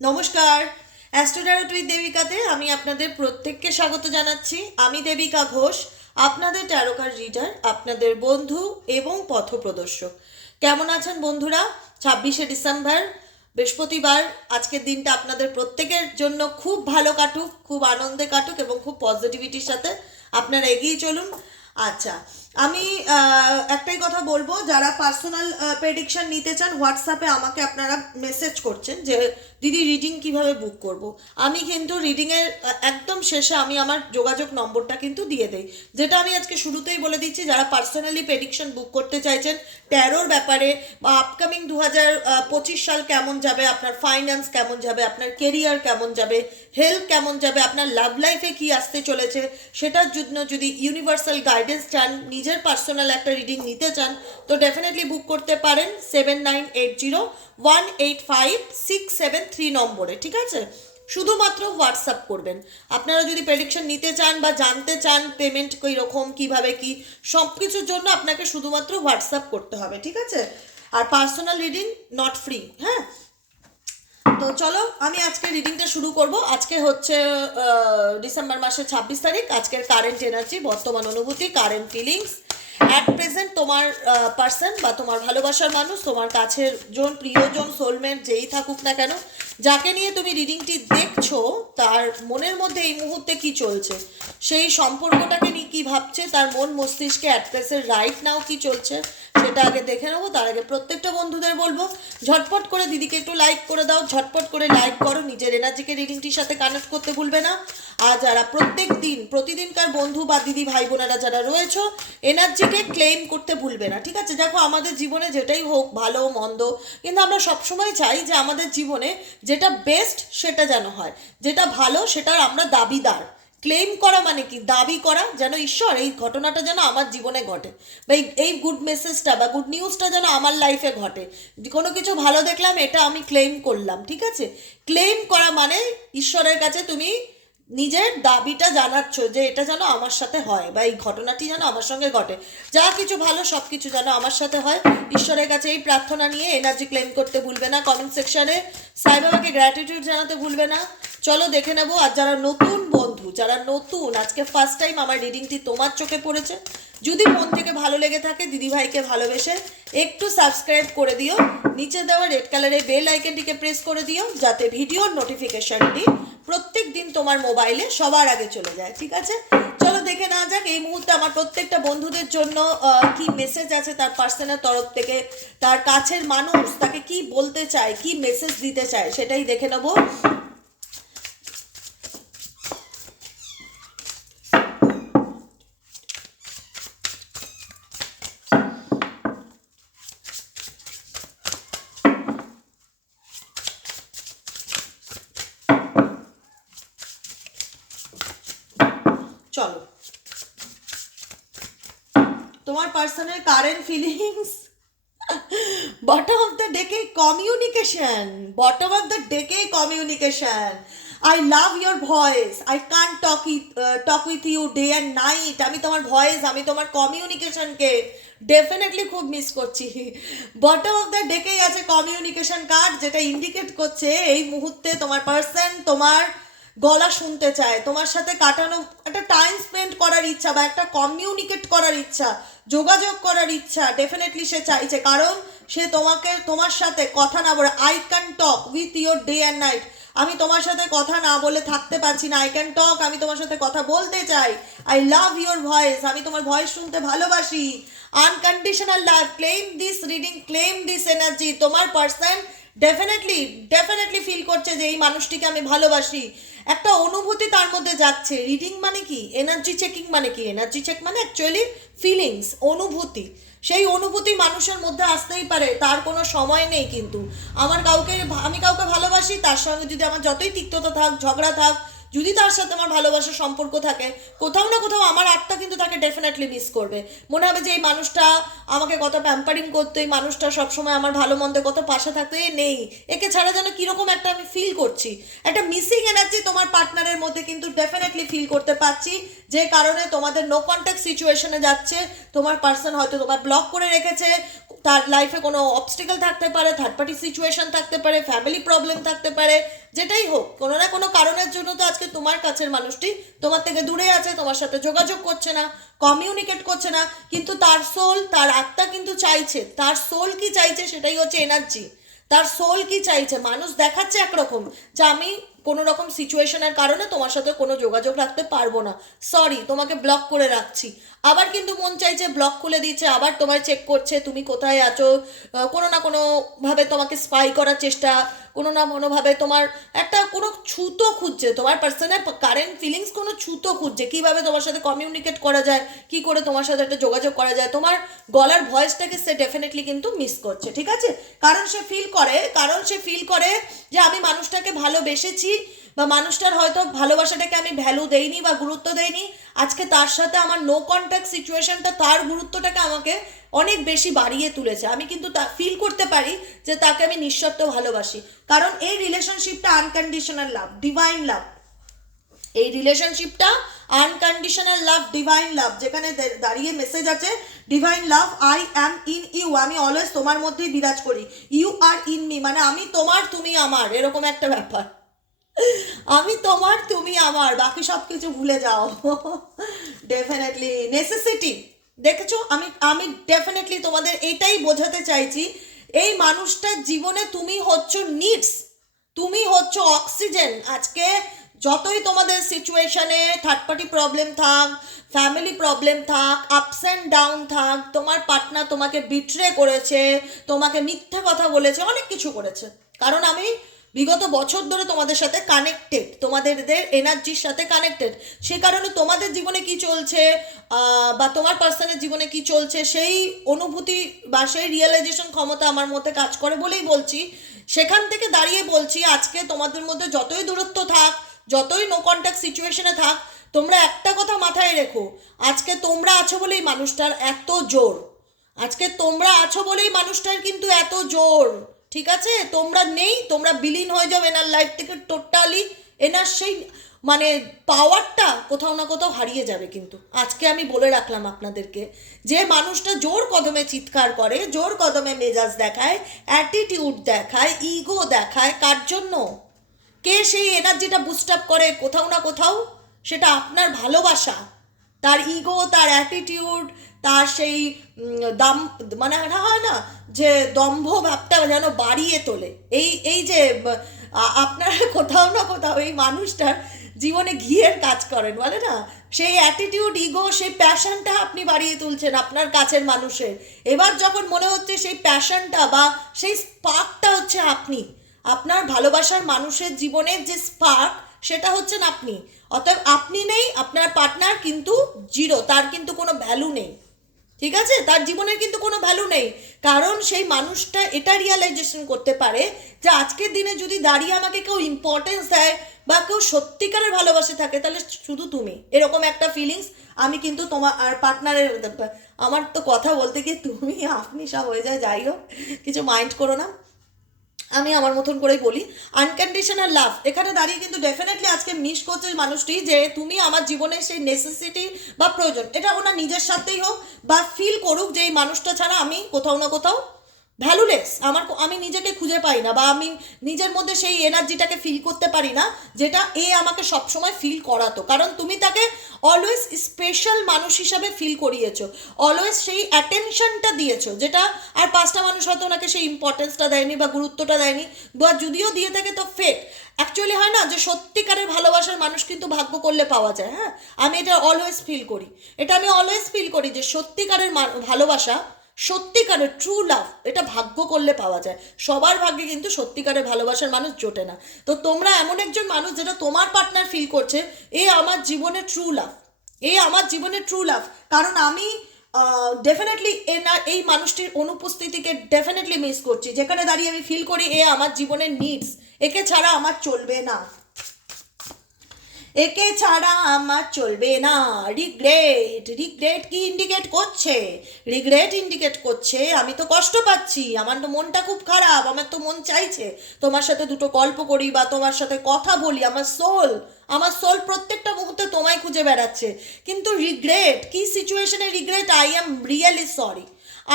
নমস্কার। অ্যাস্ট্রোডারট উইথ দেবিকাতে আমি আপনাদের প্রত্যেককে স্বাগত জানাচ্ছি। আমি দেবিকা ঘোষ, আপনাদের ট্যারোকার রিডার, আপনাদের বন্ধু এবং পথপ্রদর্শক। কেমন আছেন বন্ধুরা? ছাব্বিশে ডিসেম্বর, বৃহস্পতিবার, আজকের দিনটা আপনাদের প্রত্যেকের জন্য খুব ভালো কাটুক, খুব আনন্দে কাটুক এবং খুব পজিটিভিটির সাথে আপনারা এগিয়ে চলুন। আচ্ছা আমি একটাই কথা বলব, যারা পার্সোনাল প্রেডিকশন নিতে চান হোয়াটসঅ্যাপে আমাকে আপনারা মেসেজ করছেন যে, দিদি রিডিং কীভাবে বুক করব? আমি কিন্তু রিডিংয়ের একদম শেষে আমি আমার যোগাযোগ নম্বরটা কিন্তু দিয়ে দেই। যেটা আমি আজকে শুরুতেই বলে দিচ্ছি, যারা পার্সোনালি প্রেডিকশন বুক করতে চাইছেন ট্যারোর ব্যাপারে বা আপকামিং দু হাজার পঁচিশ সাল কেমন যাবে, আপনার ফাইন্যান্স কেমন যাবে, আপনার কেরিয়ার কেমন যাবে হেলথ কেমন যাবে, আপনার লাভ লাইফে কি আসতে চলেছে, সেটার জন্য যদি ইউনিভার্সাল গাইডেন্স চান নিজের পার্সোনাল একটা রিডিং নিতে চান, তো ডেফিনেটলি বুক করতে পারেন seven nine eight zero one eight five six seven three নম্বরে, ঠিক আছে? শুধুমাত্র হোয়াটসঅ্যাপ করবেন। আপনারা যদি প্রেডিকশন নিতে চান বা জানতে চান পেমেন্ট রকম কীভাবে কি সব কিছুর জন্য আপনাকে শুধুমাত্র হোয়াটসঅ্যাপ করতে হবে, ঠিক আছে? আর পার্সোনাল রিডিং নট ফ্রি হ্যাঁ? তো চলো, আমি আজকে রিডিংটা শুরু করব। আজকে হচ্ছে ডিসেম্বর মাসের ছাব্বিশ তারিখ। আজকের কারেন্ট এনার্জি বর্তমান অনুভূতি কারেন্ট ফিলিংস অ্যাট প্রেজেন্ট তোমার পার্সন বা তোমার ভালোবাসার মানুষ, তোমার কাছের জন, প্রিয়জন সোলমেট যেই থাকুক না কেন, যাকে নিয়ে তুমি রিডিংটি দেখছ, তার মনের মধ্যে এই মুহূর্তে কি চলছে? সেই সম্পর্কটাকে নিয়ে কি ভাবছে? তার মন মস্তিষ্কে অ্যাট প্রেসের রাইট নাও কি চলছে? সেটা আগে দেখে নেব, তার আগে প্রত্যেকটা বন্ধুদের বলব, ঝটপট করে দিদিকে একটু লাইক করে দাও, ঝটপট করে লাইক করো, নিজের এনার্জিকে রিডিংটির সাথে কানেক্ট করতে ভুলবে না। আর যারা প্রত্যেক দিন, প্রতিদিনকার বন্ধু বা দিদি ভাই বোনেরা যারা রয়েছে এনার্জিকে ক্লেম করতে ভুলবে না, ঠিক আছে? দেখো, আমাদের জীবনে যেটাই হোক, ভালো, মন্দ, কিন্তু আমরা সবসময় চাই যে আমাদের জীবনে যেটা বেস্ট সেটা যেন হয়, যেটা ভালো সেটার আমরা দাবিদার। ক্লেম করা মানে কি? দাবি করা যেন, ঈশ্বর, এই ঘটনাটা যেন আমার জীবনে ঘটে বা এই- গুড মেসেজটা বা গুড নিউজটা যেন আমার লাইফে ঘটে। কোনো কিছু ভালো দেখলাম, এটা আমি ক্লেম করলাম, ঠিক আছে? ক্লেম করা মানে ঈশ্বরের কাছে তুমি নিজের দাবিটা জানাচ্ছ যে এটা যেন আমার সাথে হয় বা এই ঘটনাটি যেন আমার সঙ্গে ঘটে। যা কিছু ভালো, সব কিছু যেন আমার সাথে হয়। ঈশ্বরের কাছে এই প্রার্থনা নিয়ে এনার্জি ক্লেম করতে ভুলবে না। কমেন্ট সেকশনে সাই বাবাকে গ্র্যাটিটিউড জানাতে ভুলবে না। চলো দেখে নেব, আর যারা নতুন বন্ধু, যারা নতুন, আজকে ফার্স্ট টাইম আমার রিডিংটি তোমার চোখে পড়েছে, যদি মন থেকে ভালো লেগে থাকে, দিদিভাইকে ভালোবেসে একটু সাবস্ক্রাইব করে দিও, নিচে দেওয়া রেড কালারের বেল আইকনটিকে প্রেস করে দিও, যাতে ভিডিওর নোটিফিকেশনটি প্রত্যেক দিন তোমার মোবাইলে সবার আগে চলে যায়, ঠিক আছে? চলো দেখে না যাক। এই মুহূর্তে আমার প্রত্যেকটা বন্ধুদের জন্য কি মেসেজ আছে তার পার্সনের তরফ থেকে, তার কাছের মানুষ তাকে কি বলতে চায়, কি মেসেজ দিতে চায়, সেটাই দেখে নেব চলো তোমার পার্সনের current feelings bottom of the ডেকে কমিউনিকেশন বটম অফ দ্য ডেকে communication I love your voice I can talk talk with you day and night আমি তোমার ভয়েস আমি তোমার কমিউনিকেশনকে ডেফিনেটলি খুব মিস করছি। বটম অফ দ্য ডেকেই আছে কমিউনিকেশন কার্ড যেটা ইন্ডিকেট করছে এই মুহূর্তে তোমার পার্সন তোমার গলা শুনতে চায়। তোমার সাথে কাটানো একটা টাইম স্পেন্ড করার ইচ্ছা বা একটা কমিউনিকেট করার ইচ্ছা, যোগাযোগ করার ইচ্ছা ডেফিনেটলি সে চাইছে। কারণ সে তোমাকে, তোমার সাথে কথা না বলে I can talk with your day and night আমি তোমার সাথে কথা না বলে থাকতে পারছি না। আই ক্যান টক আমি তোমার সাথে কথা বলতে চাই। আই লাভ ইয়োর ভয়েস আমি তোমার ভয়েস শুনতে ভালোবাসি। Unconditional love claim this reading claim this energy তোমার পার্সন ডেফিনেটলি ডেফিনেটলি ফিল করছে যে এই মানুষটিকে আমি ভালোবাসি। একটা অনুভূতি তার মধ্যে যাচ্ছে। রিডিং মানে কি? এনার্জি চেকিং মানে কি? এনার্জি চেক মানে অ্যাকচুয়ালি ফিলিংস অনুভূতি। সেই অনুভূতি মানুষের মধ্যে আসতেই পারে, তার কোনো সময় নেই কিন্তু। আমার কাউকে, আমি কাউকে ভালোবাসি, তার সঙ্গে যদি আমার যতই তিক্ততা থাক, ঝগড়া থাক যদি তার সাথে আমার ভালোবাসার সম্পর্ক থাকে, কোথাও না কোথাও আমার আত্মা কিন্তু তাকে ডেফিনেটলি মিস করবে। মনে হবে যে এই মানুষটা আমাকে কত প্যাম্পারিং করতো, এই মানুষটা সবসময় আমার ভালো মন্দে কত পাশে থাকতো। এ নেই। একে ছাড়া যেন কীরকম একটা আমি ফিল করছি। একটা মিসিং এনার্জি তোমার পার্টনারের মধ্যে কিন্তু ডেফিনেটলি ফিল করতে পারছি। যে কারণে তোমাদের নো কন্ট্যাক্ট সিচুয়েশনে যাচ্ছে। তোমার পার্সন হয়তো তোমার ব্লক করে রেখেছে। তার লাইফে কোনো অবস্টিকেল থাকতে পারে থার্ড পার্টি সিচুয়েশন থাকতে পারে ফ্যামিলি প্রবলেম থাকতে পারে। যেটাই হোক, কোনো না কোনো কারণের জন্য তো আজকে তোমার কাছের মানুষটি তোমার থেকে দূরে আছে, তোমার সাথে যোগাযোগ করছে না কমিউনিকেট করছে না, কিন্তু তার সোল তার আত্মা কিন্তু চাইছে, তার সোল কি চাইছে সেটাই হচ্ছে এনার্জি তার সোল কি চাইছে? মানুষ দেখাচ্ছে একরকম যে আমি কোনো রকম সিচুয়েশনের কারণে তোমার সাথে কোনো যোগাযোগ রাখতে পারব না। সরি তোমাকে ব্লক করে রাখছি। আবার কিন্তু মন চাইছে ব্লক খুলে দিচ্ছে, আবার তোমায় চেক করছে, তুমি কোথায় আছো? কোনো না কোনোভাবে তোমাকে স্পাই করার চেষ্টা, কোনো না কোনোভাবে তোমার একটা কোনো ছুতো খুঁজছে, তোমার পার্সোনাল কারেন্ট ফিলিংস কোনো ছুতো খুঁজছে। কীভাবে তোমার সাথে কমিউনিকেট করা যায়, কি করে তোমার সাথে একটা যোগাযোগ করা যায়, তোমার গলার ভয়েসটাকে সে ডেফিনেটলি কিন্তু মিস করছে, ঠিক আছে? কারণ সে ফিল করে, কারণ সে ফিল করে যে আমি মানুষটাকে ভালোবেসেছি বা মানুষটার হয়তো ভালোবাসাটাকে আমি ভ্যালু দেইনি বা গুরুত্ব দেইনি। আজকে তার সাথে আমার নো কন্ট্যাক্ট সিচুয়েশনটা তার গুরুত্বটাকে আমাকে অনেক বেশি বাড়িয়ে তুলেছে। আমি কিন্তু তা ফিল করতে পারি যে তাকে আমি নিঃশর্ত ভালোবাসি। কারণ এই রিলেশনশিপটা আনকন্ডিশনাল লাভ ডিভাইন লাভ এই রিলেশনশিপটা আনকন্ডিশনাল লাভ ডিভাইন লাভ যেখানে দাঁড়িয়ে মেসেজ আছে divine love I am in you আমি অলওয়েজ তোমার মধ্যেই বিরাজ করি। ইউ আর ইন মি মানে আমি তোমার, তুমি আমার, এরকম একটা ব্যাপার। আমি তোমার, তুমি আমার, বাকি সব কিছু ভুলে যাও। ডেফিনেটলি নেসেসিটি দেখেছ? আমি আমি ডেফিনেটলি তোমাদের এটাই বোঝাতে চাইছি, এই মানুষটার জীবনে তুমি হচ্ছ নিডস তুমি হচ্ছ অক্সিজেন আজকে যতই তোমাদের সিচুয়েশনে থার্ড পার্টি প্রবলেম থাক ফ্যামিলি প্রবলেম থাক আপস অ্যান্ড ডাউন থাক, তোমার পার্টনার তোমাকে বিট্রে করেছে, তোমাকে মিথ্যে কথা বলেছে, অনেক কিছু করেছে। কারণ আমি বিগত বছর ধরে তোমাদের সাথে কানেক্টেড তোমাদের এনার্জির সাথে কানেক্টেড সে কারণে তোমাদের জীবনে কি চলছে বা তোমার পার্সনের জীবনে কি চলছে, সেই অনুভূতি বা সেই রিয়েলাইজেশন ক্ষমতা আমার মধ্যে কাজ করে বলেই বলছি। সেখান থেকে দাঁড়িয়ে বলছি, আজকে তোমাদের মধ্যে যতই দূরত্ব থাক, যতই নো কন্ট্যাক্ট সিচুয়েশনে থাক, তোমরা একটা কথা মাথায় রেখো, আজকে তোমরা আছো বলেই মানুষটার এত জোর। আজকে তোমরা আছো বলেই মানুষটার কিন্তু এত জোর। ঠিক আছে? তোমরা নেই, তোমরা বিলীন হয়ে যাও এনার লাইফ থেকে টোটালি এনার সেই মানে পাওয়ারটা কোথাও না কোথাও হারিয়ে যাবে কিন্তু। আজকে আমি বলে রাখলাম আপনাদেরকে যে মানুষটা জোর কদমে চিৎকার করে, জোর কদমে মেজাজ দেখায় অ্যাটিটিউড দেখায় ইগো দেখায়, কার জন্য? কে সেই এনার্জিটা বুস্ট আপ করে কোথাও না কোথাও? সেটা আপনার ভালোবাসা। তার ইগো তার অ্যাটিটিউড তার সেই দাম মানে একটা হয় না, যে দম্ভ ভাবটা যেন বাড়িয়ে তোলে। এই এই যে আপনারা কোথাও না কোথাও এই মানুষটার জীবনে ঘিয়ের কাজ করেন, বলে না? সেই অ্যাটিটিউড ইগো সেই প্যাশনটা আপনি বাড়িয়ে তুলছেন আপনার কাছের মানুষের। এবার যখন মনে হচ্ছে সেই প্যাশনটা বা সেই স্পার্কটা হচ্ছে আপনি, আপনার ভালোবাসার মানুষের জীবনের যে স্পার্ক সেটা হচ্ছেন আপনি। অতএব আপনি নেই, আপনার পার্টনার কিন্তু জিরো তার কিন্তু কোনো ভ্যালু নেই। ঠিক আছে? তার জীবনের কিন্তু কোনো ভ্যালু নেই। কারণ সেই মানুষটা এটা রিয়ালাইজেশন করতে পারে যে আজকের দিনে যদি দাঁড়িয়ে আমাকে কেউ ইম্পর্টেন্স দেয় বা কেউ সত্যিকারের ভালোবাসে থাকে, তাহলে শুধু তুমি। এরকম একটা ফিলিংস আমি কিন্তু তোমার আর পার্টনারের আমার তো কথা বলতে গিয়ে তুমি, আপনি সব হয়ে যায়। যাই হোক, কিছু মাইন্ড করো না। আমি আমার মতন করেই বলি আনকন্ডিশনাল লাভ এখানে দাঁড়িয়ে কিন্তু ডেফিনেটলি আজকে মিস করছে মানুষটি যে তুমি আমার জীবনের সেই নেসেসিটি বা প্রয়োজন, এটা ওনার নিজের সাথেই হোক বা ফিল করুক যে এই মানুষটা ছাড়া আমি কোথাও না কোথাও ভ্যালুলেস আমার আমি নিজেকে খুঁজে পাই না বা আমি নিজের মধ্যে সেই এনার্জিটাকে ফিল করতে পারি না, যেটা এ আমাকে সবসময় ফিল করাতো। কারণ তুমি তাকে অলওয়েজ স্পেশাল মানুষ হিসাবে ফিল করিয়েছো। অলওয়েজ সেই অ্যাটেনশনটা দিয়েছ, যেটা আর পাঁচটা মানুষ হয়তো ওনাকে সেই ইম্পর্টেন্সটা দেয়নি বা গুরুত্বটা দেয়নি, বা যদিও দিয়ে থাকে তো ফেক অ্যাকচুয়ালি হয় না যে সত্যিকারের ভালোবাসার মানুষ কিন্তু ভাগ্য করলে পাওয়া যায় হ্যাঁ? আমি এটা অলওয়েজ ফিল করি। এটা আমি অলওয়েজ ফিল করি যে সত্যিকারের ভালোবাসা সত্যিকারের ট্রু লাভ এটা ভাগ্য করলে পাওয়া যায়। সবার ভাগ্যে কিন্তু সত্যিকারের ভালোবাসার মানুষ জোটে না। তো তোমরা এমন একজন মানুষ যেটা তোমার পার্টনার ফিল করছে, এ আমার জীবনে ট্রু লাভ এ আমার জীবনে ট্রু লাভ কারণ আমি ডেফিনেটলি এনার এই মানুষটির অনুপস্থিতিকে ডেফিনেটলি মিস করছি। যেখানে দাঁড়িয়ে আমি ফিল করি, এ আমার জীবনের নিডস একে ছাড়া আমার চলবে না। একে ছাড়া আমার চলবে না। রিগ্রেট রিগ্রেট কি ইন্ডিকেট করছে? রিগ্রেট ইন্ডিকেট করছে, আমি তো কষ্ট পাচ্ছি। আমার তো মনটা খুব খারাপ, আমার তো মন চাইছে তোমার সাথে দুটো গল্প করি বা তোমার সাথে কথা বলি। আমার সোল আমার সোল প্রত্যেকটা মুহূর্তে তোমায় খুঁজে বেড়াচ্ছে। কিন্তু রিগ্রেট কি সিচুয়েশনে regret I am really sorry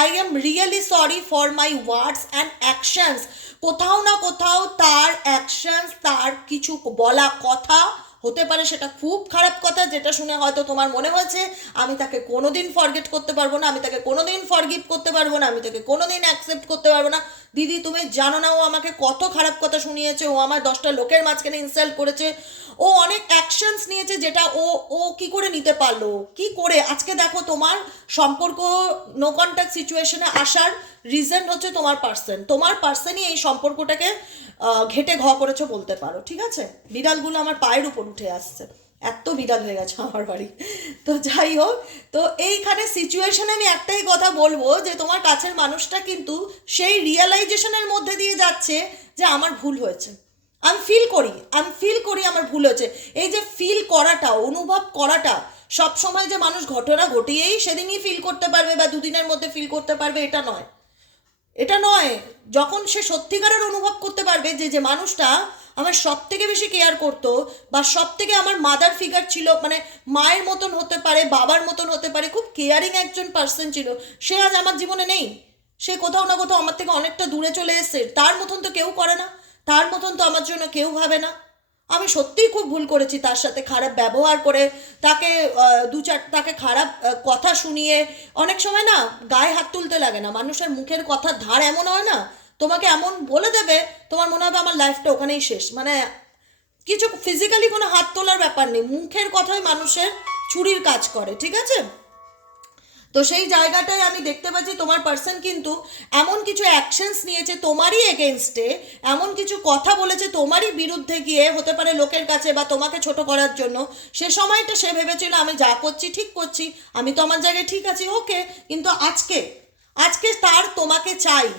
I am really sorry for my words and actions কোথাও না কোথাও তার অ্যাকশনস তার কিছু বলা কথা হতে পারে সেটা খুব খারাপ কথা, যেটা শুনে হয়তো তোমার মনে হয়েছে, আমি তাকে কোনোদিন ফরগেট করতে পারব না, আমি তাকে কোনোদিন ফরগিভ করতে পারব না, আমি তাকে কোনোদিন অ্যাকসেপ্ট করতে পারব না। দিদি, তুমি জানো না, ও আমাকে কত খারাপ কথা শুনিয়েছে, ও আমার দশটা লোকের মাঝখানে ইনসাল্ট করেছে। ও অনেক অ্যাকশনস নিয়েছে যেটা ও ও কি করে নিতে পারল? কি করে? আজকে দেখো তোমার সম্পর্ক নো কন্ট্যাক্ট সিচুয়েশনে আসার রিজন হচ্ছে তোমার পার্সন তোমার পার্সনই এই সম্পর্কটাকে ঘেটে ঘ করেছ বলতে পারো, ঠিক আছে? বিড়ালগুলো আমার পায়ের উপর উঠে আসছে। এত বিড়াল হয়ে গেছে আমার বাড়ি। তো যাই হোক, তো এইখানে সিচুয়েশনে আমি একটাই কথা বলব যে তোমার কাছের মানুষটা কিন্তু সেই রিয়েলাইজেশনের মধ্যে দিয়ে যাচ্ছে যে আমার ভুল হয়েছে। আমি ফিল করি আমি ফিল করি আমার ভুল হয়েছে। এই যে ফিল করাটা, অনুভব করাটা সব সময় যে মানুষ ঘটনা ঘটিয়েই সেদিনই ফিল করতে পারবে বা দুদিনের মধ্যে ফিল করতে পারবে, এটা নয়। এটা নয়, যখন সে সত্যিকারের অনুভব করতে পারবে যে যে মানুষটা আমার সব থেকে বেশি কেয়ার করতো বা সব থেকে আমার মাদার ফিগার ছিল মানে মায়ের মতন হতে পারে, বাবার মতন হতে পারে, খুব কেয়ারিং একজন পার্সন ছিল, সে আজ আমার জীবনে নেই। সে কোথাও না কোথাও আমার থেকে অনেকটা দূরে চলে এসেছে। তার মতন তো কেউ করে না। তার মতন তো আমার জন্য কেউ ভাবে না। আমি সত্যিই খুব ভুল করেছি তার সাথে খারাপ ব্যবহার করে। তাকে দু চার, তাকে খারাপ কথা শুনিয়ে অনেক সময় না গায়ে হাত তুলতে লাগে না। মানুষের মুখের কথার ধার এমন হয় না, তোমাকে এমন বলে দেবে, তোমার মনে হবে আমার লাইফটা ওখানেই শেষ। মানে কিছু ফিজিক্যালি কোনো হাত তোলার ব্যাপার নেই, মুখের কথাই মানুষের ছুরির কাজ করে, ঠিক আছে? তো সেই জায়গাটায় আমি দেখতে পাচ্ছি তোমার পার্সন কিন্তু এমন কিছু অ্যাকশনস নিয়েছে তোমারই এগেনস্টে এমন কিছু কথা বলেছে তোমারই বিরুদ্ধে গিয়ে হতে পারে লোকের কাছে বা তোমাকে ছোট করার জন্য। সে সময়টা সে ভেবেছিল, আমি যা করছি ঠিক করছি, আমি তো আমার জায়গায় ঠিক আছি ওকে কিন্তু আজকে আজকে তার তোমাকে চাই।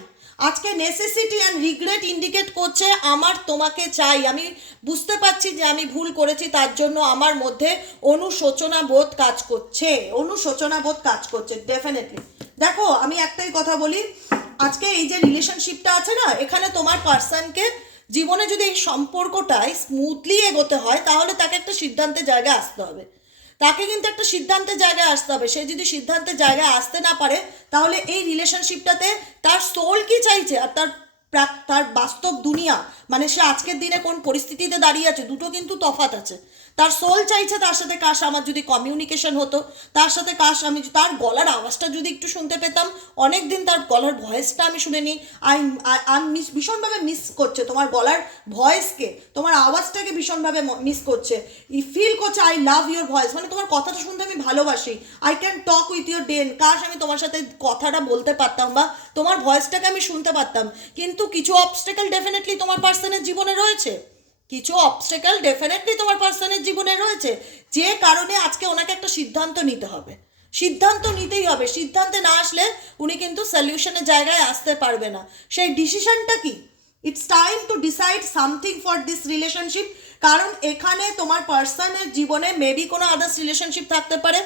আজকে নেসেসিটি অ্যান্ড রিগ্রেট ইন্ডিকেট করছে, আমার তোমাকে চাই। আমি বুঝতে পারছি যে আমি ভুল করেছি, তার জন্য আমার মধ্যে অনুশোচনা বোধ কাজ করছে। অনুশোচনা বোধ কাজ করছে ডেফিনেটলি দেখো, আমি একটাই কথা বলি, আজকে এই যে রিলেশনশিপটা আছে না, এখানে তোমার পার্সনকে জীবনে যদি এই সম্পর্কটায় স্মুথলি এগোতে হয়, তাহলে তাকে একটা সিদ্ধান্তের জায়গায় আসতে হবে। তাকে কিন্তু একটা সিদ্ধান্তের জায়গায় আসতে হবে। সে যদি সিদ্ধান্তের জায়গায় আসতে না পারে, তাহলে এই রিলেশনশিপটাতে তার সোল কি চাইছে আর তার তার বাস্তব দুনিয়া? মানে সে আজকের দিনে কোন পরিস্থিতিতে দাঁড়িয়ে আছে? দুটো কিন্তু তফাত আছে। তার সোল চাইছে, তার সাথে কাশ আমার যদি কমিউনিকেশন হতো, তার সাথে কাশ আমি তার গলার আওয়াজটা যদি একটু শুনতে পেতাম অনেক দিন তার গলার ভয়েসটা আমি শুনে নিই আই আই মিস ভীষণভাবে মিস করছে তোমার গলার ভয়েসকে তোমার আওয়াজটাকে ভীষণভাবে মিস করছে। ই ফিল করছে আই লাভ ইউর ভয়েস মানে তোমার কথাটা শুনতে আমি ভালোবাসি। I can talk with your ডেন কাশ আমি তোমার সাথে কথাটা বলতে পারতাম বা তোমার ভয়েসটাকে আমি শুনতে পারতাম। কিন্তু কিছু অবস্টেকেল ডেফিনেটলি তোমার পার্সনের জীবনে রয়েছে। কিছু অবস্টেকাল ডেফিনেটলি তোমার পার্সনের জীবনে রয়েছে, যে কারণে আজকে ওনাকে একটা সিদ্ধান্ত নিতে হবে। সিদ্ধান্ত নিতেই হবে। সিদ্ধান্তে না আসলে উনি কিন্তু সলিউশনের জায়গায় আসতে পারবে না। সেই ডিসিশনটা কি? It's time to decide something for this relationship কারণ এখানে তোমার পার্সনের জীবনে মেবি কোনো আদার্স রিলেশনশিপ থাকতে পারে।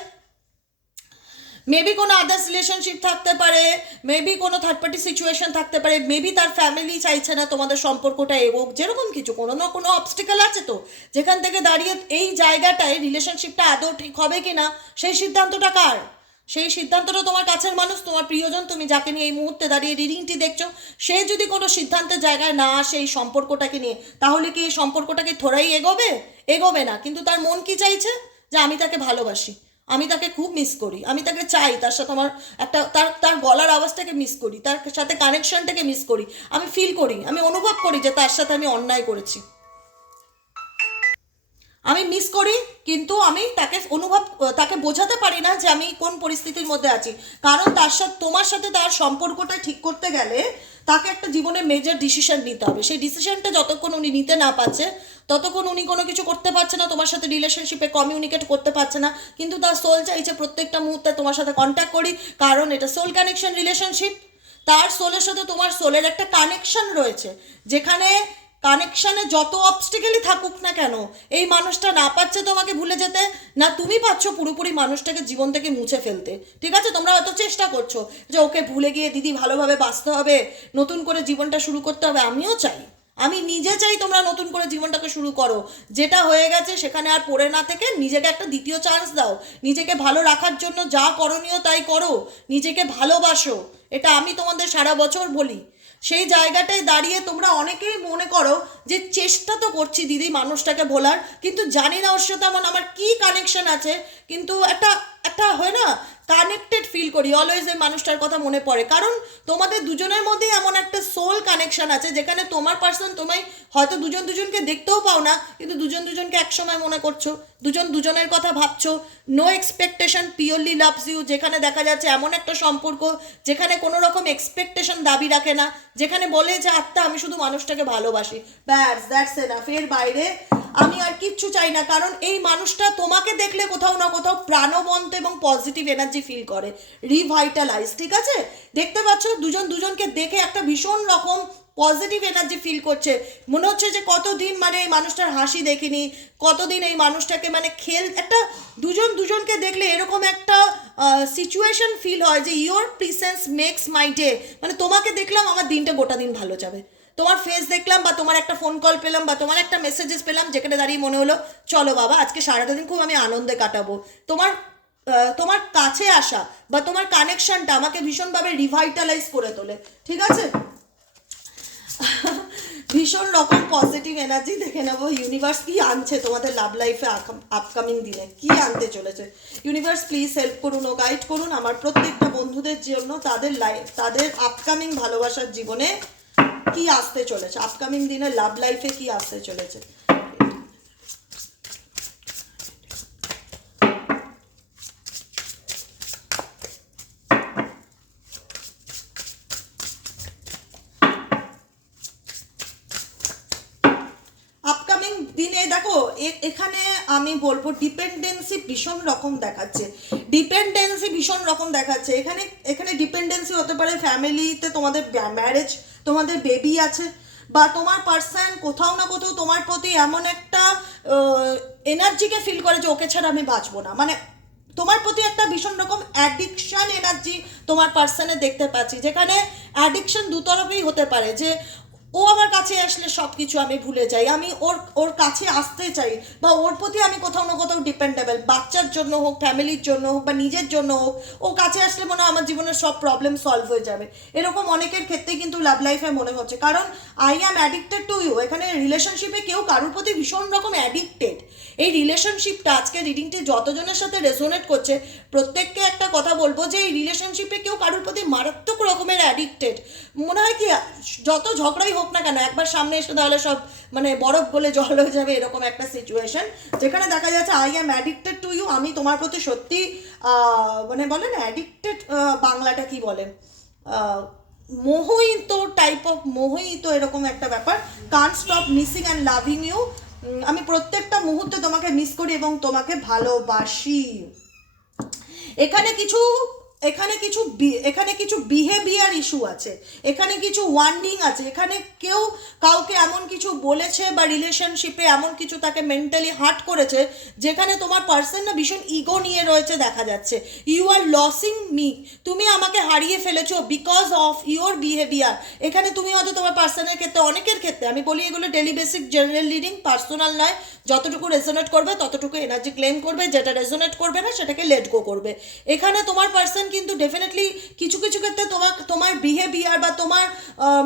মেবি কোনো আদার্স রিলেশনশিপ থাকতে পারে মেবি কোনো থার্ড পার্টি সিচুয়েশন থাকতে পারে মেবি তার ফ্যামিলি চাইছে না তোমাদের সম্পর্কটা এগোক, যেরকম কিছু, কোনো না কোনো অবস্টিকাল আছে তো। যেখান থেকে দাঁড়িয়ে এই জায়গাটায় রিলেশনশিপটা আদৌ ঠিক হবে কি না সেই সিদ্ধান্তটা কার? সেই সিদ্ধান্তটা তোমার কাছের মানুষ, তোমার প্রিয়জন, তুমি যাকে নিয়ে এই মুহূর্তে দাঁড়িয়ে রিডিংটি দেখছ, সে যদি কোনো সিদ্ধান্তের জায়গায় না আসে এই সম্পর্কটাকে নিয়ে, তাহলে কি এই সম্পর্কটাকে থোড়াই এগোবে? এগোবে না, কিন্তু তার মন কি চাইছে? যে আমি তাকে ভালোবাসি। আমি তাকে খুব মিস করি। আমি তাকে চাই তার সাথে আমার একটা, তার তার গলার আওয়াজটাকে মিস করি, তার সাথে কানেকশনটাকে মিস করি। আমি ফিল করি আমি অনুভব করি যে তার সাথে আমি অন্যায় করেছি। আমি মিস করি, কিন্তু আমি তাকে অনুভব, তাকে বোঝাতে পারি না যে আমি কোন পরিস্থিতির মধ্যে আছি। কারণ তার সাথে, তোমার সাথে তার সম্পর্কটা ঠিক করতে গেলে তাকে একটা জীবনে মেজর ডিসিশন নিতে হবে। সেই ডিসিশনটা যতক্ষণ উনি নিতে না পারছে, ততক্ষণ উনি কোনো কিছু করতে পারছে না, তোমার সাথে রিলেশনশিপে কমিউনিকেট করতে পারছে না। কিন্তু তার সোল চাইছে প্রত্যেকটা মুহূর্তে তোমার সাথে কন্ট্যাক্ট করি, কারণ এটা সোল কানেকশন রিলেশনশিপ তার সোলের সাথে তোমার সোলের একটা কানেকশন রয়েছে, যেখানে কানেকশানে যত অবস্টিকেলই থাকুক না কেন, এই মানুষটা না পাচ্ছে তোমাকে ভুলে যেতে, না তুমি পাচ্ছ পুরোপুরি মানুষটাকে জীবন থেকে মুছে ফেলতে। ঠিক আছে? তোমরা হয়তো চেষ্টা করছ যে ওকে ভুলে গিয়ে দিদি ভালোভাবে বাঁচতে হবে, নতুন করে জীবনটা শুরু করতে হবে, আমিও চাই। আমি নিজে চাই তোমরা নতুন করে জীবনটাকে শুরু করো। যেটা হয়ে গেছে সেখানে আর পড়ে না থেকে নিজেকে একটা দ্বিতীয় চান্স দাও। নিজেকে ভালো রাখার জন্য যা করণীয় তাই করো। নিজেকে ভালোবাসো। এটা আমি তোমাদের সারা বছর বলি। সেই জায়গাটায় দাঁড়িয়ে তোমরা অনেকেই মনে করো যে চেষ্টা তো করছি দিদি মানুষটাকে ভোলার, কিন্তু জানি না ওর সাথে আমার আমার কী কানেকশন আছে কিন্তু একটা একটা হয় না কানেক্টেড ফিল করি অলওয়েজ এই মানুষটার কথা মনে পড়ে। কারণ তোমাদের দুজনের মধ্যেই এমন একটা সোল কানেকশন আছে, যেখানে তোমার পার্সন তোমায় হয়তো দুজন দুজনকে দেখতেও পাও না, কিন্তু দুজন দুজনকে একসময় মনে করছ, দুজন দুজনের কথা ভাবছ no expectation purely loves you যেখানে দেখা যাচ্ছে এমন একটা সম্পর্ক, যেখানে কোনো রকম এক্সপেকটেশন দাবি রাখে না, যেখানে বলে যে, আত্মা, আমি শুধু মানুষটাকে ভালোবাসি। ব্যাস দ্যাটস এনাফ এর বাইরে আমি আর কিচ্ছু চাই না, কারণ এই মানুষটা তোমাকে দেখলে কোথাও না কোথাও প্রাণবন্ত এবং পজিটিভ এনার্জি ফিল করে। রিভাইটালাইজ ঠিক আছে? দেখতে পাচ্ছ, দুজন দুজনকে দেখে একটা ভীষণ রকম পজিটিভ এনার্জি ফিল করছে। মনে হচ্ছে যে কতদিন মানে এই মানুষটার হাসি দেখিনি, কতদিন এই মানুষটাকে মানে খেল একটা দুজন দুজনকে দেখলে এরকম একটা সিচুয়েশন ফিল হয় যে your presence makes my day মানে তোমাকে দেখলাম আমার দিনটা গোটা দিন ভালো যাবে। তোমার ফেস দেখলাম বা তোমার একটা ফোন কল পেলাম বা তোমার একটা মেসেজেস পেলাম, যেখানে দাঁড়িয়ে মনে হলো, চলো বাবা, আজকে সারাটা দিন খুব আমি আনন্দে কাটাবো। তোমার তোমার কাছে আসা বা তোমার কানেকশনটা আমাকে ভীষণভাবে রিভাইটালাইজ করে তোলে, ঠিক আছে? ভীষণ রকম পজিটিভ এনার্জি দেখে নেব। ইউনিভার্স কি আনছে তোমাদের লাভ লাইফে আপকামিং দিনে? কি আনতে চলেছে? ইউনিভার্স প্লিজ হেল্প করুন ও গাইড করুন। আমার প্রত্যেকটা বন্ধুদের জন্য তাদের লাইফ তাদের আপকামিং ভালোবাসার জীবনে কি আসতে চলেছে? আপকামিং দিনে লাভ লাইফে কি আসতে চলেছে? দিনে দেখো এখানে আমি বলব ডিপেন্ডেন্সি ভীষণ রকম দেখাচ্ছে। ডিপেন্ডেন্সি ভীষণ রকম দেখাচ্ছে। এখানে এখানে ডিপেন্ডেন্সি হতে পারে ফ্যামিলিতে তোমাদের ম্যারেজ তোমাদের বেবি আছে, বা তোমার পার্সন কোথাও না কোথাও তোমার প্রতি এমন একটা এনার্জিকে ফিল করে যে ওকে ছাড়া আমি বাঁচবো না। মানে তোমার প্রতি একটা ভীষণ রকম অ্যাডিকশান এনার্জি তোমার পার্সনে দেখতে পাচ্ছি, যেখানে অ্যাডিকশান দুতরফেই হতে পারে যে ও আমার কাছে আসলে সব কিছু আমি ভুলে যাই। আমি ওর ওর কাছে আসতে চাই বা ওর প্রতি আমি কোথাও না কোথাও ডিপেন্ডেবল বাচ্চার জন্য হোক ফ্যামিলির জন্য হোক বা নিজের জন্য হোক, ও কাছে আসলে মনে হয় আমার জীবনের সব প্রবলেম সলভ হয়ে যাবে। এরকম অনেকের ক্ষেত্রেই কিন্তু লাভ লাইফে মনে হচ্ছে। কারণ I am addicted to you এখানে রিলেশনশিপে কেউ কারোর প্রতি ভীষণ রকম অ্যাডিক্টেড এই রিলেশনশিপটা আজকে রিডিংটি যতজনের সাথে রেজোনেট করছে, প্রত্যেককে একটা কথা বলব যে এই রিলেশনশিপে কেউ কারোর প্রতি মারাত্মক রকমের অ্যাডিক্টেড মনে হয় কি, যত ঝগড়াই হোক না কেন, একবার সামনে এসে তাহলে সব মানে বরফ গলে জল হয়ে যাবে, এরকম একটা সিচুয়েশন যেখানে দেখা যাচ্ছে I am addicted to you আমি তোমার প্রতি সত্যি মানে বলে না অ্যাডিক্টেড বাংলাটা কি বলে? মোহিত টাইপ অফ মোহিত এরকম একটা ব্যাপার। Can't stop missing and loving you আমি প্রত্যেকটা মুহূর্তে তোমাকে মিস করি এবং তোমাকে ভালোবাসি। এখানে কিছু এখানে কিছু এখানে কিছু বিহেভিয়ার ইস্যু আছে, এখানে কিছু ওয়ার্নিং আছে, এখানে কেউ কাউকে এমন কিছু বলেছে বা রিলেশনশিপে এমন কিছু তাকে মেন্টালি হার্ট করেছে, যেখানে তোমার পার্সন না ভীষণ ইগো নিয়ে রয়েছে দেখা যাচ্ছে। ইউ আর লসিং মি তুমি আমাকে হারিয়ে ফেলেছো বিকজ অফ ইওর বিহেভিয়ার এখানে তুমি হয়তো তোমার পার্সনের ক্ষেত্রে, অনেকের ক্ষেত্রে, আমি বলি এগুলো daily basic general reading personal নয়, যতটুকু রেজোনেট করবে ততটুকু এনার্জি ক্লেম করবে, যেটা রেজোনেট করবে না সেটাকে লেট গো করবে। এখানে তোমার পার্সন কিন্তু ডেফিনেটলি কিছু কিছু ক্ষেত্রে তোমার তোমার বিহেভিয়ার বা তোমার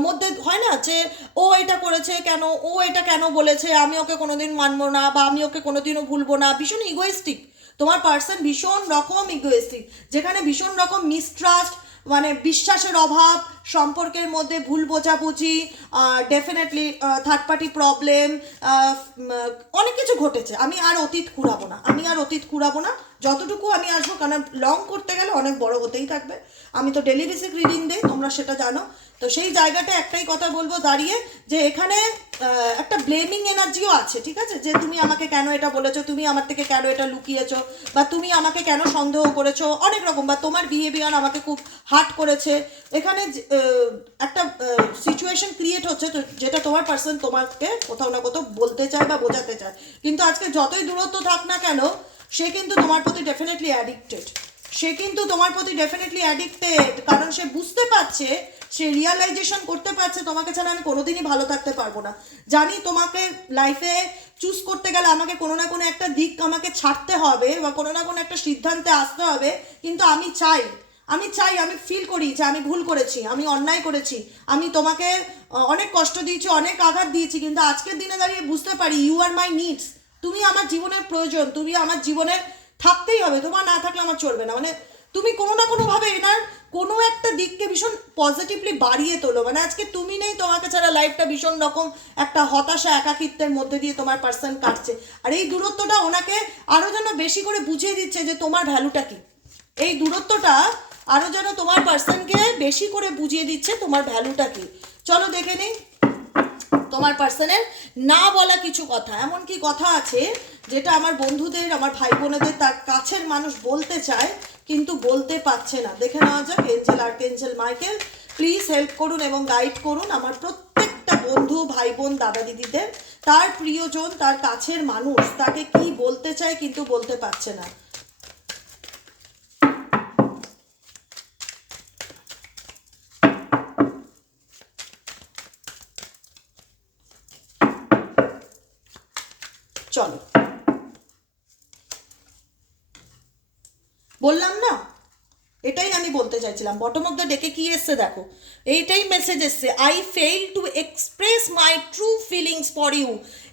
মধ্যে হয় না যে, ও এটা করেছে কেন, ও এটা কেন বলেছে, আমি ওকে কোনোদিন মানবো না বা আমি ওকে কোনোদিনও ভুলবো না, ভীষণ ইগোয়েস্টিক তোমার পার্সন ভীষণ রকম ইগোয়েস্টিক যেখানে ভীষণ রকম মিসট্রাস্ট মানে বিশ্বাসের অভাব, সম্পর্কের মধ্যে ভুল বোঝাবুঝি ডেফিনেটলি থার্ড পার্টি প্রবলেম অনেক কিছু ঘটেছে। আমি আর অতীত কুড়াবো না। আমি আর অতীত কুড়াবো না। যতটুকু আমি আসব, কারণ লং করতে গেলে অনেক বড় হতেই থাকবে। আমি তো ডেলি বেসিক রিডিং দিই, তোমরা সেটা জানো। তো সেই জায়গাটা একটাই কথা বলব দাঁড়িয়ে, যে এখানে একটা ব্লেমিং এনার্জিও আছে, ঠিক আছে? যে তুমি আমাকে কেন এটা বলেছ, তুমি আমার থেকে কেন এটা লুকিয়েছো, বা তুমি আমাকে কেন সন্দেহ করেছ, অনেক রকম, বা তোমার বিহেভিয়ার আমাকে খুব হার্ট করেছে। এখানে একটা সিচুয়েশন ক্রিয়েট হচ্ছে, তো যেটা তোমার পার্সন তোমাকে কোথাও না কোথাও বলতে চায় বা বোঝাতে চায়। কিন্তু আজকে যতই দূরত্ব থাক না কেন সে কিন্তু তোমার প্রতি ডেফিনেটলি অ্যাডিক্টেড সে কিন্তু তোমার প্রতি ডেফিনেটলি অ্যাডিক্টেড কারণ সে বুঝতে পারছে, সে রিয়ালাইজেশন করতে পারছে, তোমাকে ছাড়া আমি কোনোদিনই ভালো থাকতে পারব না। জানি তোমাকে লাইফে চুজ করতে গেলে আমাকে কোনো না কোনো একটা দিক আমাকে ছাড়তে হবে বা কোনো না কোনো একটা সিদ্ধান্তে আসতে হবে, কিন্তু আমি চাই। আমি চাই, আমি ফিল করি যে আমি ভুল করেছি, আমি অন্যায় করেছি। আমি তোমাকে অনেক কষ্ট দিয়েছি, অনেক আঘাত দিয়েছি, কিন্তু আজকের দিনে দাঁড়িয়ে বুঝতে পারি ইউ আর মাই নিডস তুমি আমার জীবনের প্রয়োজন, তুমি আমার জীবনে থাকতেই হবে, তোমার না থাকলে আমার চলবে না। মানে তুমি কোনো না কোনোভাবে এনার কোনো একটা দিককে ভীষণ পজিটিভলি বাড়িয়ে তোলো। মানে আজকে তুমি নেই, তোমাকে ছাড়া লাইফটা ভীষণ রকম একটা হতাশা, একাকিত্বের মধ্যে দিয়ে তোমার পার্সন কাটছে। আর এই দূরত্বটা ওনাকে আরও যেন বেশি করে বুঝিয়ে দিচ্ছে যে তোমার ভ্যালুটা কি। এই দূরত্বটা আরও যেন তোমার পার্সনকে বেশি করে বুঝিয়ে দিচ্ছে তোমার ভ্যালুটা কি। চলো দেখে নিই। তোমার পার্সনের না বলা কিছু কথা। এমন কি কথা আছে যেটা আমার বন্ধুদের, আমার ভাই বোনেদের তার কাছের মানুষ বলতে চায়, কিন্তু বলতে পারছে না। দেখে নেওয়া যাক angel archangel Michael please help করুন এবং গাইড করুন আমার প্রত্যেকটা বন্ধু, ভাই বোন, দাদা দিদিদের। তার প্রিয়জন, তার কাছের মানুষ, তাকে কি বলতে চায় কিন্তু বলতে পারছে না চলো বললাম না? এটাই আমি বলতে চাইছিলাম। বটম অফ দ্য ডেকে কি এসছে দেখো? এইটাই মেসেজ এসছে। I fail to express my true feelings for you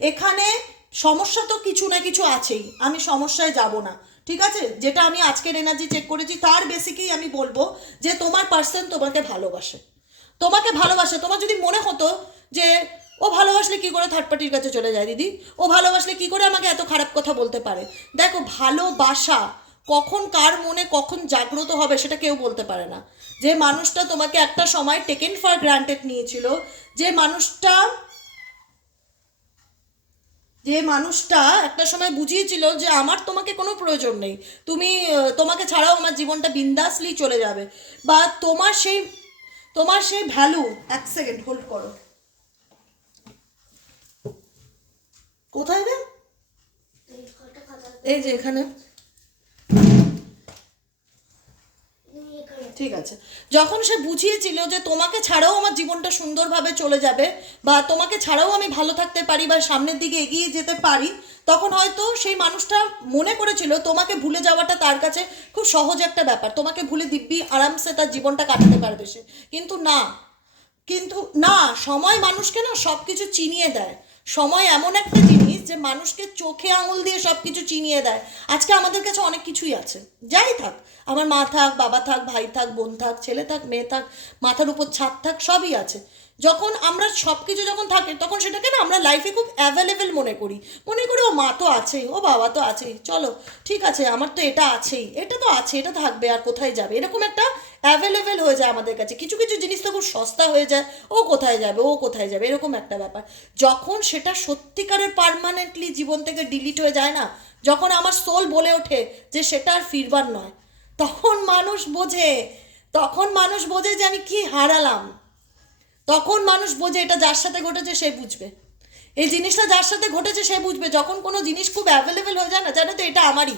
এখানে সমস্যা তো কিছু না কিছু আছেই। আমি সমস্যায় যাব না। ঠিক আছে? যেটা আমি আজকের এনার্জি চেক করেছি, তার বেসিকেই আমি বলব যে তোমার পার্সন তোমাকে ভালোবাসে। তোমাকে ভালোবাসে। তোমার যদি মনে হতো যে, ও ভালোবাসলে কি করে থার্ড পার্টির কাছে চলে যায় দিদি? ও ভালোবাসলে কি করে আমাকে এত খারাপ কথা বলতে পারে? দেখো, ভালোবাসা কখন কার মনে কখন জাগ্রত হবে সেটা কেউ বলতে পারে না। যে মানুষটা তোমাকে একটা সময় টেকেন ফর গ্রান্টেড নিয়েছিল, যে মানুষটা যে মানুষটা একটা সময় বুঝিয়েছিল যে আমার তোমাকে কোনো প্রয়োজন নেই, তুমি, তোমাকে ছাড়াও আমার জীবনটা বিন্দাসলি চলে যাবে। বা তোমার সেই তোমার সেই ভ্যালু এক সেকেন্ড হোল্ড করো। কোথায় রে? এই যে এখানে। ঠিক আছে। যখন সে বুঝিয়েছিল যে তোমাকে ছাড়াও আমার জীবনটা সুন্দরভাবে চলে যাবে বা তোমাকে ছাড়াও আমি ভালো থাকতে পারি বা সামনের দিকে এগিয়ে যেতে পারি, তখন হয়তো সেই মানুষটা মনে করেছিল তোমাকে ভুলে যাওয়াটা তার কাছে খুব সহজ একটা ব্যাপার। তোমাকে ভুলে দিব্যি আরামসে তার জীবনটা কাটাতে পারবে সে। কিন্তু না। কিন্তু না, সময় মানুষকে না সব কিছু চিনিয়ে দেয়। সময় এমন একটা জিনিস যে মানুষকে চোখে আঙুল দিয়ে সব কিছু চিনিয়ে দেয়। আজকে আমাদের কাছে অনেক কিছুই আছে। যাই থাক, আমার মা থাক, বাবা থাক, ভাই থাক, বোন থাক, ছেলে থাক, মেয়ে থাক, মাথার উপর ছাদ থাক, সবই আছে। যখন আমরা সব কিছু যখন থাকে, তখন সেটাকে না আমরা লাইফে খুব অ্যাভেলেবেল মনে করি। মনে করি, ও মা তো আছেই ও বাবা তো আছেই চলো, ঠিক আছে, আমার তো এটা আছেই, এটা তো আছে, এটা থাকবে, আর কোথায় যাবে? এরকম একটা অ্যাভেলেবেল হয়ে যায় আমাদের কাছে। কিছু কিছু জিনিস তো খুব সস্তা হয়ে যায়, ও কোথায় যাবে, ও কোথায় যাবে? এরকম একটা ব্যাপার। যখন সেটা সত্যিকারের পারমানেন্টলি জীবন থেকে ডিলিট হয়ে যায় না, যখন আমার সোল বলে ওঠে যে সেটা আর ফিরবার নয়, তখন মানুষ বোঝে, তখন মানুষ বোঝে যে আমি কি হারালাম। তখন মানুষ বোঝে এটা যার সাথে ঘটেছে, সে বুঝবে। এই জিনিসটা যার সাথে ঘটেছে, সে বুঝবে। যখন কোনো জিনিস খুব অ্যাভেলেবেল হয়ে যায় না, জানো তো, এটা আমারই।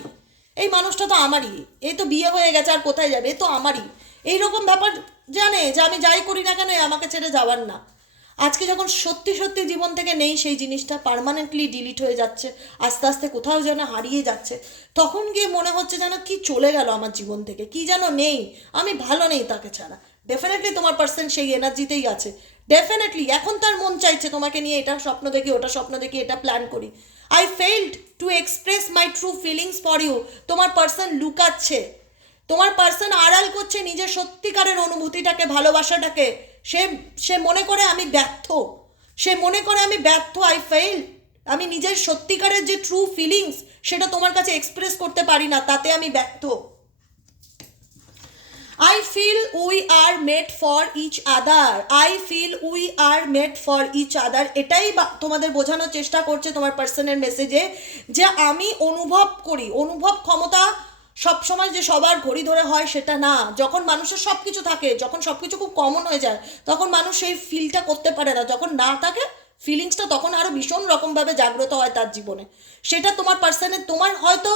এই মানুষটা তো আমারই। এই তো বিয়ে হয়ে গেছে, আর কোথায় যাবে? এ তো আমারই। এইরকম ব্যাপার জানে যে আমি যাই করি না কেন আমাকে ছেড়ে যাওয়ার না। আজকে যখন সত্যি সত্যি জীবন থেকে নেই, সেই জিনিসটা পার্মানেন্টলি ডিলিট হয়ে যাচ্ছে, আস্তে আস্তে কোথাও যেন হারিয়ে যাচ্ছে, তখন গিয়ে মনে হচ্ছে যেন কি চলে গেল আমার জীবন থেকে? কি যেন নেই? আমি ভালো নেই তাকে ছাড়া। ডেফিনেটলি তোমার পার্সন সেই এনার্জিতেই আছে। ডেফিনেটলি এখন তার মন চাইছে তোমাকে নিয়ে এটা স্বপ্ন দেখি, ওটা স্বপ্ন দেখি, এটা প্ল্যান করি। I failed to express my true feelings for you তোমার পার্সন লুকাচ্ছে। তোমার পার্সন আড়াল করছে নিজের সত্যিকারের অনুভূতিটাকে, ভালোবাসাটাকে। সে সে মনে করে আমি ব্যর্থ। সে মনে করে আমি ব্যর্থ আই ফেইল আমি নিজের সত্যিকারের যে ট্রু ফিলিংস সেটা তোমার কাছে এক্সপ্রেস করতে পারি না, তাতে আমি ব্যর্থ। I feel we are made for each other I feel we are made for each other এটাই তোমাদের বোঝানোর চেষ্টা করছে তোমার পার্সনের মেসেজে যে আমি অনুভব করি। অনুভব ক্ষমতা সবসময় যে সবার ঘড়ি ধরে হয় সেটা না। যখন মানুষের সব কিছু থাকে, যখন সব কিছু খুব কমন হয়ে যায়, তখন মানুষ সেই ফিলটা করতে পারে না। যখন না থাকে ফিলিংসটা তখন আরও ভীষণ রকমভাবে জাগ্রত হয় তার জীবনে। সেটা তোমার পার্সনের তোমার হয়তো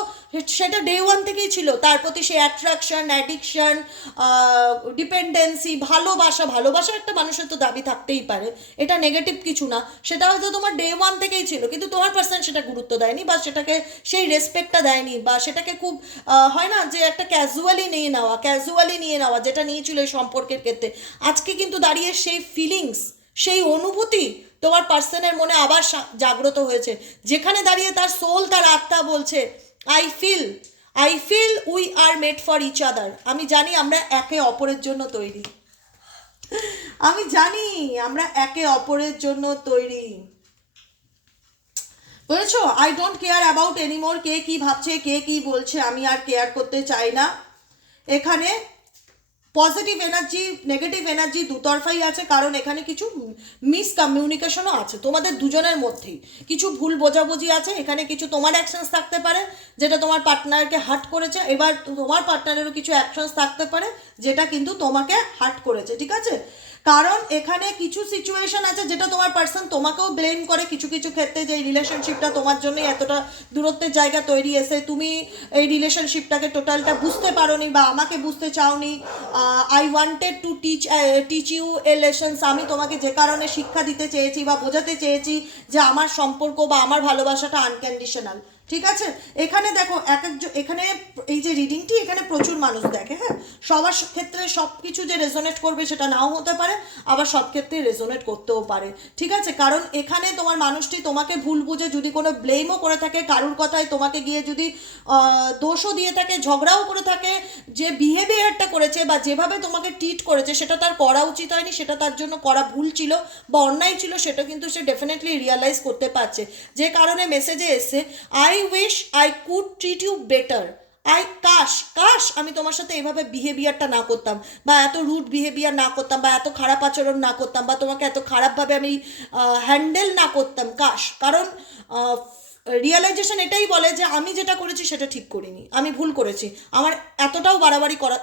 সেটা ডে ওয়ান থেকেই ছিল। তার প্রতি সে অ্যাট্রাকশন অ্যাডিকশন ডিপেন্ডেন্সি ভালোবাসা ভালোবাসা একটা মানুষের তো দাবি থাকতেই পারে। এটা নেগেটিভ কিছু না। সেটা হয়তো তোমার ডে ওয়ান থেকেই ছিল, কিন্তু তোমার পার্সন সেটা গুরুত্ব দেয়নি বা সেটাকে সেই রেসপেক্টটা দেয়নি বা সেটাকে খুব হয় না যে একটা ক্যাজুয়ালি নিয়ে নেওয়া ক্যাজুয়ালি নিয়ে নেওয়া যেটা নিয়েছিল এই সম্পর্কের ক্ষেত্রে। আজকে কিন্তু দাঁড়িয়ে সেই ফিলিংস সেই অনুভূতি তোমার পার্সনের মনে আবার জাগ্রত হয়েছে। যেখানে দাঁড়িয়ে তার সোল তার আত্মা বলছে I feel I feel we are made for each other আমি জানি আমরা একে অপরের জন্য তৈরি। আমি জানি আমরা একে অপরের জন্য তৈরি। বুঝেছ? I don't care about anymore কে কি ভাবছে, কে কি বলছে, আমি আর কেয়ার করতে চাই না। এখানে পজিটিভ এনার্জি নেগেটিভ এনার্জি দুতরফাই আছে, কারণ এখানে কিছু মিসকমিউনিকেশনও আছে। তোমাদের দুজনের মধ্যেই। কিছু ভুল বোঝাবুঝি আছে, এখানে কিছু তোমার অ্যাকশনস থাকতে পারে, যেটা তোমার পার্টনারকে হার্ট করেছে। এবার তোমার পার্টনারেরও কিছু অ্যাকশনস থাকতে পারে, যেটা কিন্তু তোমাকে হার্ট করেছে, ঠিক আছে? কারণ এখানে কিছু সিচুয়েশন আছে যেটা তোমার পার্সন তোমাকেও ব্লেম করে কিছু কিছু ক্ষেত্রে যে এই রিলেশনশিপটা তোমার জন্যই এতটা দূরত্বের জায়গা তৈরি এসে তুমি এই রিলেশনশিপটাকে টোটালটা বুঝতে পারোনি বা আমাকে বুঝতে চাওনি। I wanted to teach teach you a lessons আমি তোমাকে যে কারণে শিক্ষা দিতে চেয়েছি বা বোঝাতে চেয়েছি যে আমার সম্পর্ক বা আমার ভালোবাসাটা আনকন্ডিশনাল ঠিক আছে? এখানে দেখো, এক একজন, এখানে এই যে রিডিংটি এখানে প্রচুর মানুষ দেখে হ্যাঁ? সবার ক্ষেত্রে সব কিছু যে রেজোনেট করবে সেটা নাও হতে পারে, আবার সব ক্ষেত্রে রেজোনেট করতেও পারে। ঠিক আছে? কারণ এখানে তোমার মানুষটি তোমাকে ভুল বুঝে যদি কোনো ব্লেমও করে থাকে, কারুর কথায় তোমাকে গিয়ে যদি দোষও দিয়ে থাকে, ঝগড়াও করে থাকে, যে বিহেভিয়ারটা করেছে বা যেভাবে তোমাকে ট্রিট করেছে, সেটা তার করা উচিত হয়নি, সেটা তার জন্য করা ভুল ছিল বা অন্যায় ছিল, সেটা কিন্তু সে ডেফিনেটলি রিয়ালাইজ করতে পারছে। যে কারণে মেসেজে এসছে I wish I could treat you better I কাশ কাশ, আমি তোমার সাথে এভাবে বিহেভিয়ারটা না করতাম, বা এত রুড বিহেভিয়ার না করতাম, বা এত খারাপ আচরণ না করতাম, বা তোমাকে এত খারাপভাবে আমি হ্যান্ডেল না করতাম, কাশ। কারণ রিয়েলাইজেশন এটাই বলে যে আমি যেটা করেছি সেটা ঠিক করিনি, আমি ভুল করেছি। আমার এতটাও বাড়াবাড়ি করা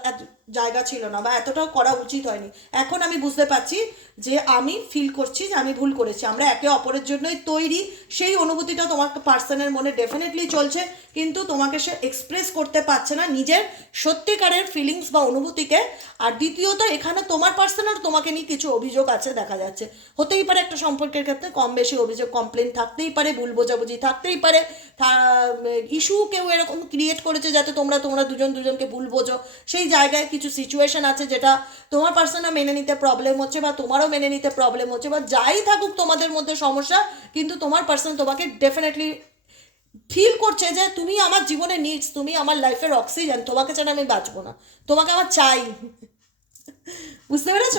জায়গা ছিল না, বা এতটাও করা উচিত হয়নি। এখন আমি বুঝতে পারছি যে আমি ফিল করছি যে আমি ভুল করেছি। আমরা একে অপরের জন্যই তৈরি, সেই অনুভূতিটা তোমার পার্সনের মনে ডেফিনেটলি চলছে, কিন্তু তোমাকে সে এক্সপ্রেস করতে পারছে না নিজের সত্যিকারের ফিলিংস বা অনুভূতিকে। আর দ্বিতীয়ত, এখানে তোমার পার্সনের তোমাকে নিয়ে কিছু অভিযোগ আছে দেখা যাচ্ছে। হতেই পারে একটা সম্পর্কের ক্ষেত্রে কম বেশি অভিযোগ কমপ্লেন থাকতেই পারে, ভুল বোঝাবুঝি থাকতেই পারে। ইস্যু কেউ এরকম ক্রিয়েট করেছে যাতে তোমরা তোমরা দুজন দুজনকে ভুল বোঝো। সেই জায়গায় কিছু সিচুয়েশন আছে যেটা তোমার পার্সনও মেনে নিতে প্রবলেম হচ্ছে বা তোমারও মেনে নিতে প্রবলেম হচ্ছে বা যাই থাকুক তোমাদের মধ্যে সমস্যা, কিন্তু তোমার পার্সন তোমাকে ডেফিনেটলি ফিল করছে যে তুমি আমার জীবনে নিডস তুমি আমার লাইফের অক্সিজেন তোমাকে ছাড়া আমি বাঁচবো না। তোমাকে আমার চাই। বুঝতে পেরেছ?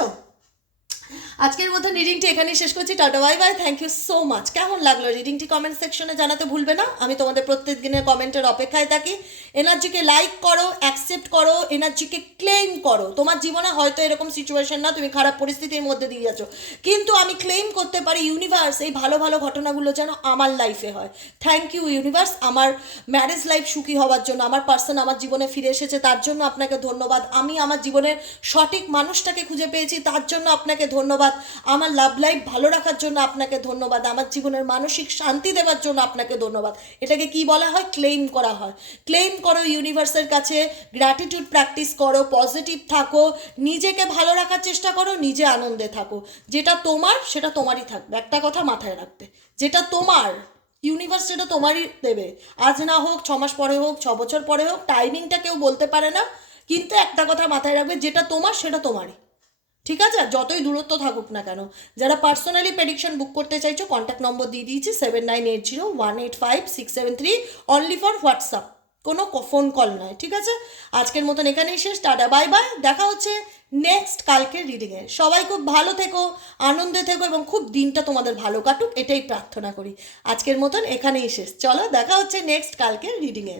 আজকের মতো রিডিংটি এখানেই শেষ করছি। Tata bye bye thank you so much কেমন লাগল রিডিংটি কমেন্ট সেকশনে জানাতে ভুলবে না। আমি তোমাদের প্রত্যেক দিনের কমেন্টের অপেক্ষায় থাকি। এনার্জিকে লাইক করো অ্যাকসেপ্ট করো এনার্জিকে ক্লেম করো। তোমার জীবনে হয়তো এরকম সিচুয়েশন না, তুমি খারাপ পরিস্থিতির মধ্যে দিয়ে যাচ্ছ। কিন্তু আমি ক্লেম করতে পারি ইউনিভার্স এই ভালো ভালো ঘটনাগুলো যেন আমার লাইফে হয়। থ্যাংক ইউ ইউনিভার্স আমার ম্যারেজ লাইফ সুখী হওয়ার জন্য, আমার পার্সন আমার জীবনে ফিরে এসেছে, তার জন্য আপনাকে ধন্যবাদ। আমি আমার জীবনের সঠিক মানুষটাকে খুঁজে পেয়েছি, তার জন্য আপনাকে ধন্যবাদ। আমার লাভ লাইফ ভালো রাখার জন্য আপনাকে ধন্যবাদ। আমার জীবনের মানসিক শান্তি দেওয়ার জন্য আপনাকে ধন্যবাদ। এটাকে কি বলা হয়? ক্লেম করা হয়। ক্লেম করো ইউনিভার্সের কাছে গ্র্যাটিটিউড প্র্যাকটিস করো পজিটিভ থাকো, নিজেকে ভালো রাখার চেষ্টা করো, নিজে আনন্দে থাকো। যেটা তোমার, সেটা তোমারই থাকবে। একটা কথা মাথায় রাখবে যেটা তোমার ইউনিভার্স যেটা তোমারই দেবে। আজ না হোক, ছ মাস পরে হোক, ছ বছর পরে হোক টাইমিংটা কেউ বলতে পারে না। কিন্তু একটা কথা মাথায় রাখবে, যেটা তোমার, সেটা তোমারই। ঠিক আছে? যতই দূরত্ব থাকুক না কেন, যারা পার্সোনালি প্রেডিকশন বুক করতে চাইছো কন্ট্যাক্ট নম্বর দিয়ে দিয়েছি seven nine eight zero one eight five six seven three only for WhatsApp কোনো ফোন কল নয়, ঠিক আছে? আজকের মতন এখানেই শেষ, টাটা বাই বাই দেখা হচ্ছে নেক্সট কালকের রিডিংয়ে সবাই খুব ভালো থেকো, আনন্দে থেকো, এবং খুব দিনটা তোমাদের ভালো কাটুক, এটাই প্রার্থনা করি। আজকের মতন এখানেই শেষ। চলো, দেখা হচ্ছে নেক্সট কালকের রিডিংয়ে